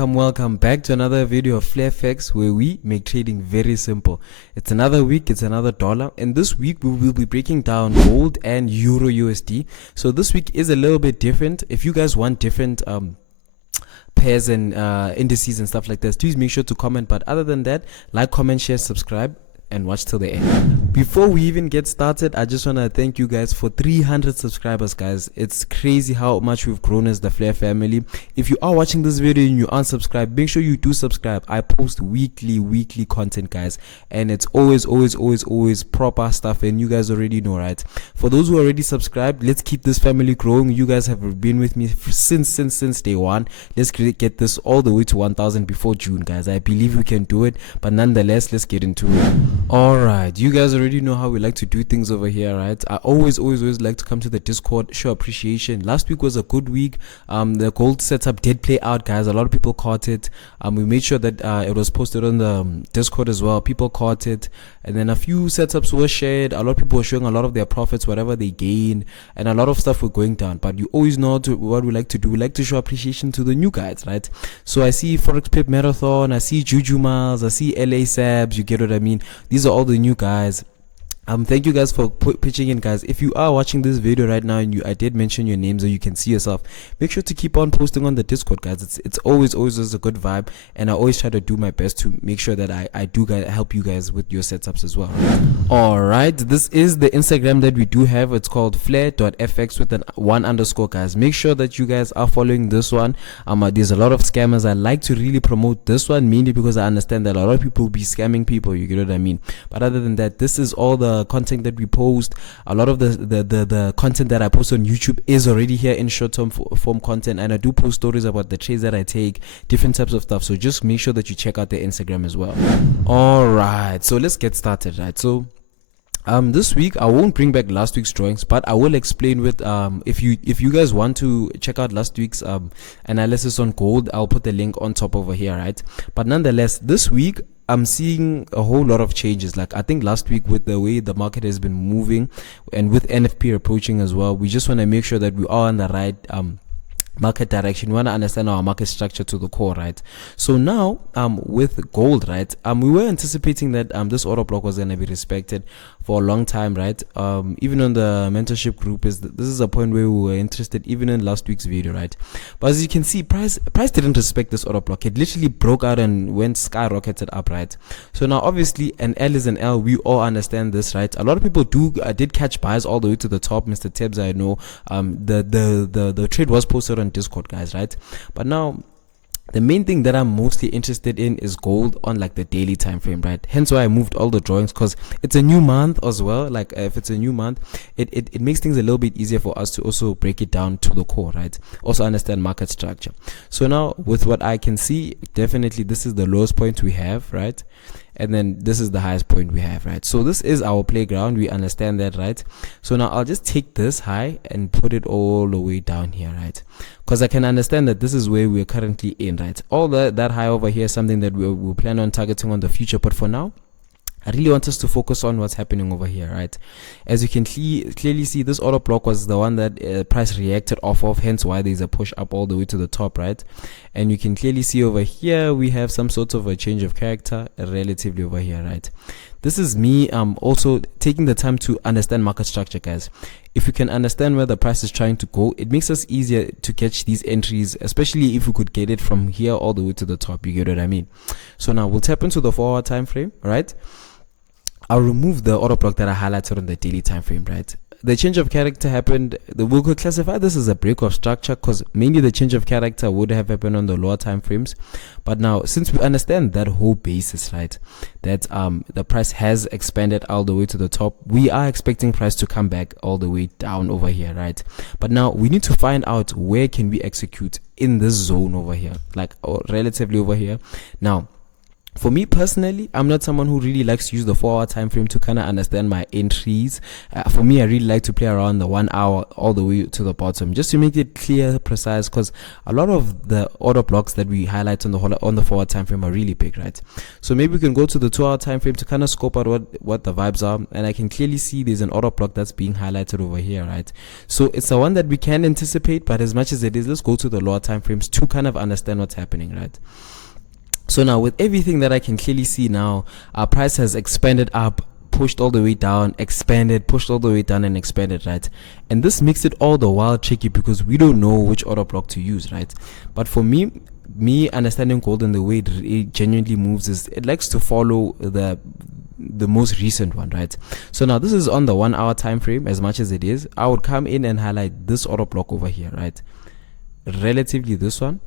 Welcome back to another video of FlareFX, where we make trading very simple. It's another week, it's another dollar, and this week we will be breaking down gold and EURUSD. So this week is a little bit different. If you guys want different pairs and indices and stuff like this, please make sure to comment. But other than that, like, comment, share, subscribe, and watch till the end. Before we even get started, I just want to thank you guys for 300 subscribers, guys. It's crazy how much we've grown as the Flare family. If you are watching this video and you aren't subscribed, make sure you do subscribe. I post weekly content, guys, and it's always proper stuff, and you guys already know, right? For those who already subscribed, let's keep this family growing. You guys have been with me since day one. Let's get this all the way to 1,000 before June, guys. I believe we can do it, but nonetheless, let's get into it. Alright, you guys already know how we like to do things over here, right? I always like to come to the Discord, show appreciation. Last week was a good week. The gold setup did play out, guys. A lot of people caught it. We made sure that it was posted on the Discord as well. People caught it, and then a few setups were shared. A lot of people were showing a lot of their profits, whatever they gained, and a lot of stuff were going down. But you always know what we like to do. We like to show appreciation to the new guys, right? So I see Forex Pip Marathon, I see Juju Miles, I see LA Sabs. You get what I mean? These are all the new guys. Thank you guys for pitching in, guys. If you are watching this video right now and I did mention your names or you can see yourself, make sure to keep on posting on the Discord, guys. It's always a good vibe, and I always try to do my best to make sure that I do help you guys with your setups as well. Alright, this is the Instagram that we do have. It's called flare.fx with an 1_, guys. Make sure that you guys are following this one. There's a lot of scammers. I like to really promote this one, mainly because I understand that a lot of people will be scamming people, you get what I mean? But other than that, this is all the content that we post. A lot of the content that I post on YouTube is already here in short-term form content, and I do post stories about the trades that I take, different types of stuff. So just make sure that you check out the Instagram as well. All right, so let's get started, right? So this week I won't bring back last week's drawings, but I will explain with if you guys want to check out last week's analysis on gold, I'll put the link on top over here, right? But nonetheless, this week I'm seeing a whole lot of changes. Like, I think last week, with the way the market has been moving and with NFP approaching as well, we just want to make sure that we are on the right market direction. We want to understand our market structure to the core, right? So now with gold, right, we were anticipating that this order block was going to be respected for a long time, right? Even on the mentorship group, this is a point where we were interested even in last week's video, right? But as you can see, price didn't respect this order block. It literally broke out and went skyrocketed up, right? So now obviously an L is an L. We all understand this, right? A lot of people did catch buys all the way to the top. Mr. Tibbs, I know the trade was posted on Discord, guys, right? But now the main thing that I'm mostly interested in is gold on like the daily time frame, right? Hence why I moved all the drawings, because it's a new month as well. Like, if it's a new month, it makes things a little bit easier for us to also break it down to the core, right? Also understand market structure. So now with what I can see, definitely this is the lowest point we have, right? And then this is the highest point we have, right? So this is our playground. We understand that, right? So now I'll just take this high and put it all the way down here, right? Because I can understand that this is where we're currently in, right? All that high over here is something that we'll plan on targeting on the future. But for now, I really want us to focus on what's happening over here, right? As you can clearly see, this order block was the one that price reacted off of, hence why there's a push up all the way to the top, right? And you can clearly see over here we have some sort of a change of character relatively over here, right? This is me also taking the time to understand market structure, guys. If you can understand where the price is trying to go, it makes us easier to catch these entries, especially if we could get it from here all the way to the top. You get what I mean? So now we'll tap into the 4-hour time frame, right? I'll remove the order block that I highlighted on the daily time frame, right? The change of character happened. We could classify this as a break of structure, because mainly the change of character would have happened on the lower time frames. But now, since we understand that whole basis, right, that the price has expanded all the way to the top, we are expecting price to come back all the way down over here, right? But now we need to find out where can we execute in this zone over here, like, or relatively over here. Now, For me personally, I'm not someone who really likes to use the 4-hour time frame to kind of understand my entries. For me, I really like to play around the 1 hour all the way to the bottom, just to make it clear, precise, because a lot of the order blocks that we highlight on the 4-hour time frame are really big, right? So maybe we can go to the 2-hour time frame to kind of scope out what the vibes are, and I can clearly see there's an order block that's being highlighted over here, right? So it's the one that we can anticipate, but as much as it is, let's go to the lower time frames to kind of understand what's happening, right? So now with everything that I can clearly see now, our price has expanded up, pushed all the way down, expanded, pushed all the way down and expanded, right? And this makes it all the while tricky because we don't know which order block to use, right? But for me understanding gold and the way it genuinely moves is it likes to follow the most recent one, right? So now this is on the 1 hour time frame. As much as it is, I would come in and highlight this order block over here, right? Relatively this one,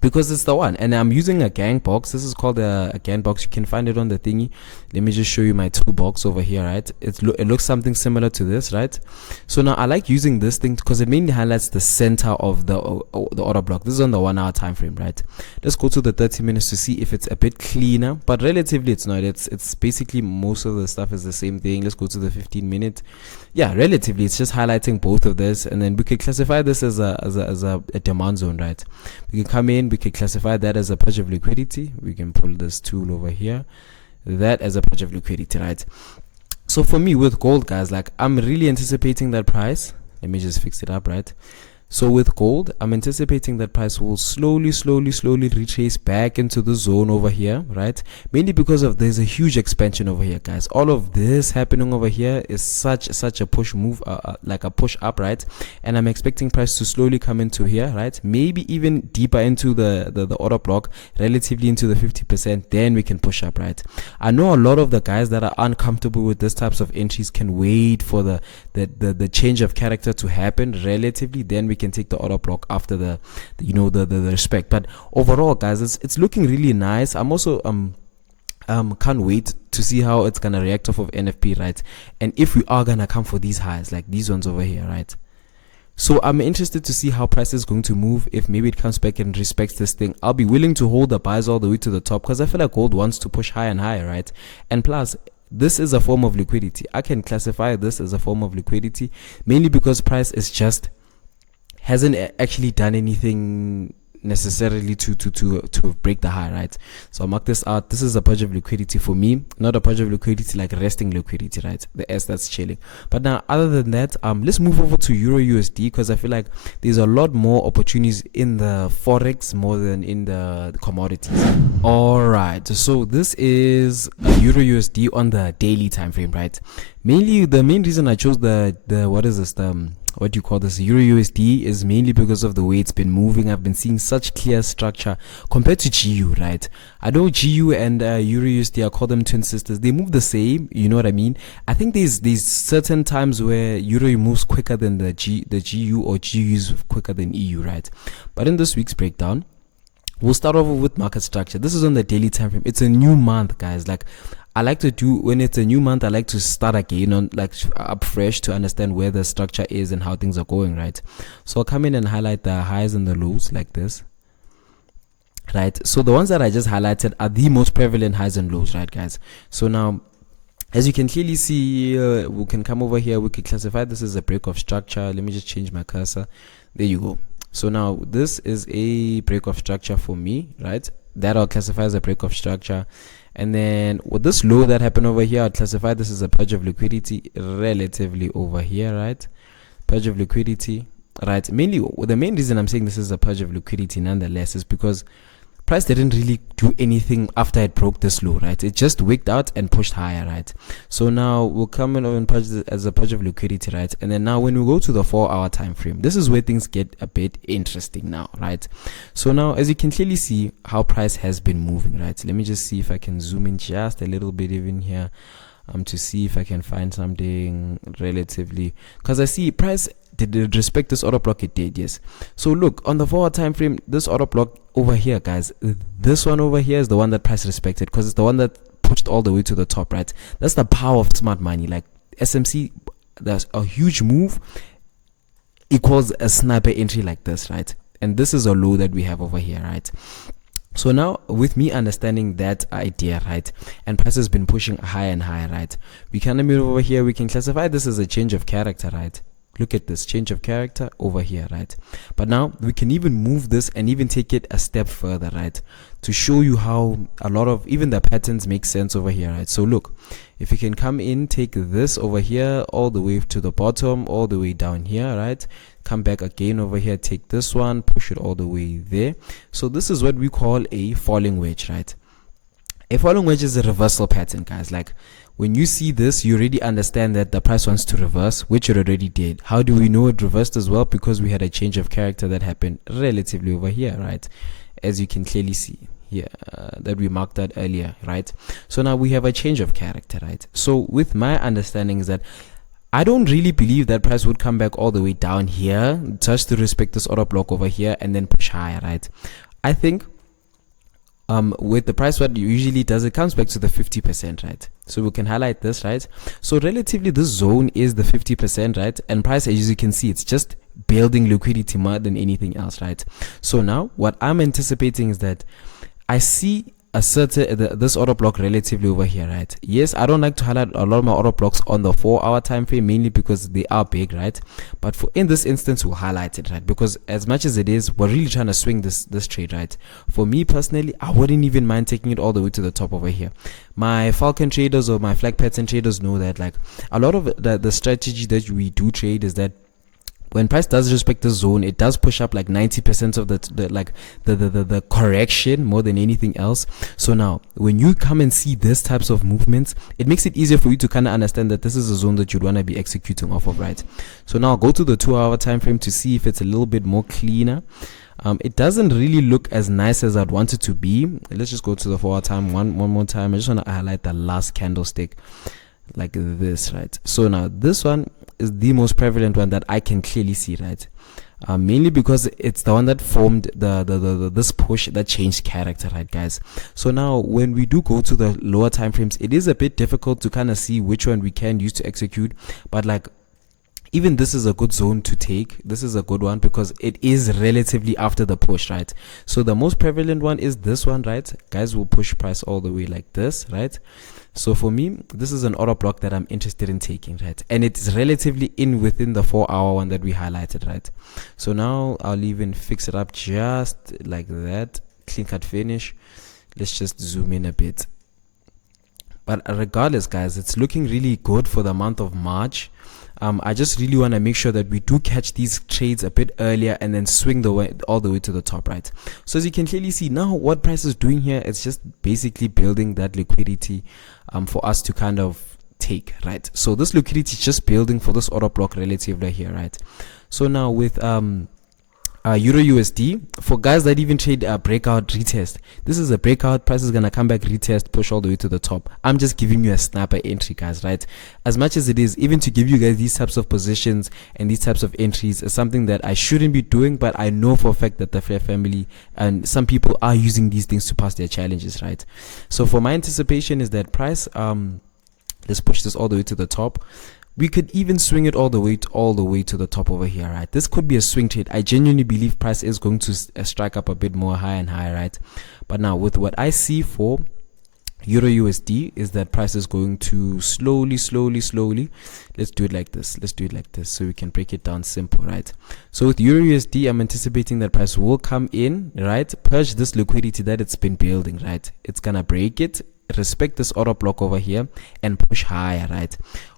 because it's the one, and I'm using a gang box. This is called a gang box. You can find it on the thingy. Let me just show you my toolbox over here, right? It looks something similar to this, right? So now I like using this thing because it mainly highlights the center of the order block. This is on the 1 hour time frame, right? Let's go to the 30 minutes to see if it's a bit cleaner, but relatively it's not. It's basically most of the stuff is the same thing. Let's go to the 15 minute. Yeah, relatively it's just highlighting both of this, and then we could classify this as a demand zone, right? We can come in, we can classify that as a purge of liquidity. We can pull this tool over here, that as a purge of liquidity, right? So for me with gold, guys, like I'm really anticipating that price. Let me just fix it up, right? So with gold, I'm anticipating that price will slowly retrace back into the zone over here, right? Mainly because of there's a huge expansion over here, guys. All of this happening over here is such a push move, like a push up, right? And I'm expecting price to slowly come into here, right? Maybe even deeper into the order block, relatively into the 50%. Then we can push up, right? I know a lot of the guys that are uncomfortable with this types of entries can wait for the change of character to happen relatively. Then we can take the order block after the respect. But overall, guys, it's looking really nice. I'm also can't wait to see how it's gonna react off of NFP, right? And if we are gonna come for these highs like these ones over here, right? So I'm interested to see how price is going to move. If maybe it comes back and respects this thing, I'll be willing to hold the buys all the way to the top, because I feel like gold wants to push higher and higher, right? And plus, this is a form of liquidity. I can classify this as a form of liquidity, mainly because price is just hasn't actually done anything necessarily to break the high, right? So I'll mark this out. This is a purge of liquidity for me, not a purge of liquidity like resting liquidity, right? The S that's chilling. But now, other than that, let's move over to EURUSD, because I feel like there's a lot more opportunities in the forex more than in the commodities. All right, so this is EURUSD on the daily time frame, right? Mainly the main reason I chose the what do you call this, EURUSD, is mainly because of the way it's been moving. I've been seeing such clear structure compared to GU, right? I know GU and EURUSD, I call them twin sisters. They move the same, you know what I mean? I think there's certain times where Euro moves quicker than the GU, or GU is quicker than EU, right? But in this week's breakdown, we'll start off with market structure. This is on the daily time frame. It's a new month, guys. Like, I like to do, when it's a new month, I like to start again on like up fresh to understand where the structure is and how things are going, right? So I'll come in and highlight the highs and the lows like this, right? So the ones that I just highlighted are the most prevalent highs and lows, right, guys? So now, as you can clearly see, we can come over here. We can classify this as a break of structure. Let me just change my cursor. There you go. So now this is a break of structure for me, right? That I'll classify as a break of structure. And then with this low that happened over here, I'll classify this as a purge of liquidity relatively over here, right? Purge of liquidity, right? Mainly, the main reason I'm saying this is a purge of liquidity nonetheless is because price didn't really do anything after it broke this low, right? It just wicked out and pushed higher, right? So now we'll come in and purge this as a purge of liquidity, right? And then now when we go to the 4-hour time frame, this is where things get a bit interesting now, right? So now, as you can clearly see how price has been moving, right? Let me just see if I can zoom in just a little bit even here, to see if I can find something relatively, because I see price did it respect this order block. It did, yes. So look, on the 4-hour time frame, this order block over here, guys, this one over here is the one that price respected, because it's the one that pushed all the way to the top, right? That's the power of smart money. Like SMC, there's a huge move equals a sniper entry like this, right? And this is a low that we have over here, right? So now, with me understanding that idea, right, and price has been pushing higher and higher, right, we can move over here. We can classify this as a change of character, right? Look at this change of character over here, right? But now we can even move this and even take it a step further, right, to show you how a lot of even the patterns make sense over here, right? So look, if you can come in, take this over here all the way to the bottom, all the way down here, right, come back again over here, take this one, push it all the way there. So this is what we call a falling wedge, right? A falling wedge is a reversal pattern, guys. Like when you see this, you already understand that the price wants to reverse, which it already did. How do we know it reversed as well? Because we had a change of character that happened relatively over here, right? As you can clearly see here, that we marked out earlier, right? So now we have a change of character, right? So with my understanding is that I don't really believe that price would come back all the way down here just to respect this order block over here and then push higher, right? I think with the price, what it usually does, it comes back to the 50%, right? So we can highlight this, right? So relatively this zone is the 50%, right? And price, as you can see, it's just building liquidity more than anything else, right? So now what I'm anticipating is that I see a certain this order block relatively over here, right? Yes, I don't like to highlight a lot of my order blocks on the 4-hour time frame, mainly because they are big, right? But for in this instance, we'll highlight it, right? Because as much as it is, we're really trying to swing this trade, right? For me personally, I wouldn't even mind taking it all the way to the top over here. My Falcon traders or my flag pattern traders know that, like, a lot of the strategy that we do trade is that when price does respect the zone, it does push up like 90% of the correction more than anything else. So now when you come and see this types of movements, it makes it easier for you to kind of understand that this is a zone that you'd want to be executing off of, right? So now go to the 2-hour time frame to see if it's a little bit more cleaner. It doesn't really look as nice as I'd want it to be. Let's just go to the 4-hour time one more time. I just want to highlight the last candlestick like this, right? So now this one is the most prevalent one that I can clearly see, right? Mainly because it's the one that formed this push that changed character, right, guys? So now when we do go to the lower time frames, it is a bit difficult to kind of see which one we can use to execute, but like even this is a good zone to take. This is a good one because it is relatively after the push, right? So the most prevalent one is this one, right? Guys will push price all the way like this, right? So for me, this is an order block that I'm interested in taking, right? And it's relatively within the 4-hour one that we highlighted, right? So now I'll even fix it up just like that. Clean cut finish. Let's just zoom in a bit. But regardless, guys, it's looking really good for the month of March. I just really want to make sure that we do catch these trades a bit earlier and then swing all the way to the top, right? So as you can clearly see now, what price is doing here, it's just basically building that liquidity for us to kind of take, right? So this liquidity is just building for this order block relatively here, right? So now with EURUSD, for guys that even trade a breakout retest, this is a breakout. Price is gonna come back, retest, push all the way to the top. I'm just giving you a snapper entry, guys, right? As much as it is, even to give you guys these types of positions and these types of entries is something that I shouldn't be doing, but I know for a fact that the Fair family and some people are using these things to pass their challenges, right? So for my anticipation is that price, let's push this all the way to the top. We could even swing it all the way to the top over here, right? This could be a swing trade. I genuinely believe price is going to strike up a bit more high and high, right? But now with what I see for EURUSD is that price is going to slowly, let's do it like this, so we can break it down simple, right? So with EURUSD, I'm anticipating that price will come in, right, purge this liquidity that it's been building, right? It's gonna break it, respect this order block over here and push higher, right?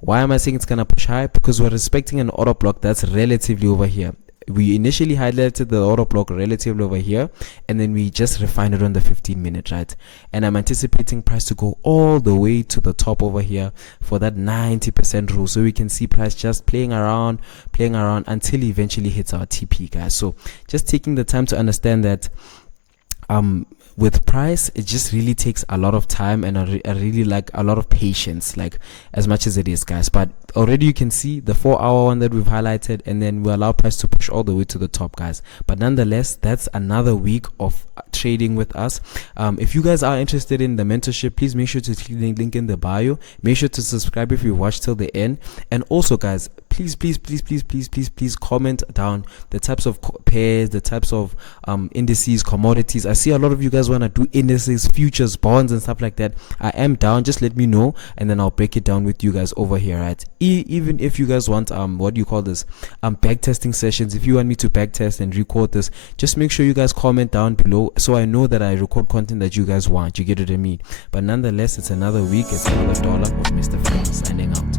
Why am I saying it's gonna push high? Because we're respecting an order block that's relatively over here. We initially highlighted the order block relatively over here, and then we just refined it on the 15-minute, right? And I'm anticipating price to go all the way to the top over here for that 90% rule. So we can see price just playing around until it eventually hits our TP, guys. So just taking the time to understand that with price, it just really takes a lot of time and I really like a lot of patience, like as much as it is, guys. But already you can see the 4-hour one that we've highlighted, and then we allow price to push all the way to the top, guys. But nonetheless, that's another week of trading with us. If you guys are interested in the mentorship, please make sure to click the link in the bio. Make sure to subscribe if you watched till the end. And also, guys, please comment down the types of pairs, the types of indices, commodities. I see a lot of you guys want to do indices, futures, bonds, and stuff like that. I am down. Just let me know, and then I'll break it down with you guys over here, right? Even if you guys want what do you call this, back testing sessions, if you want me to back test and record this, just make sure you guys comment down below so I know that I record content that you guys want. You get what I mean? But nonetheless, it's another week, it's another dollar of Mr. Flair signing out.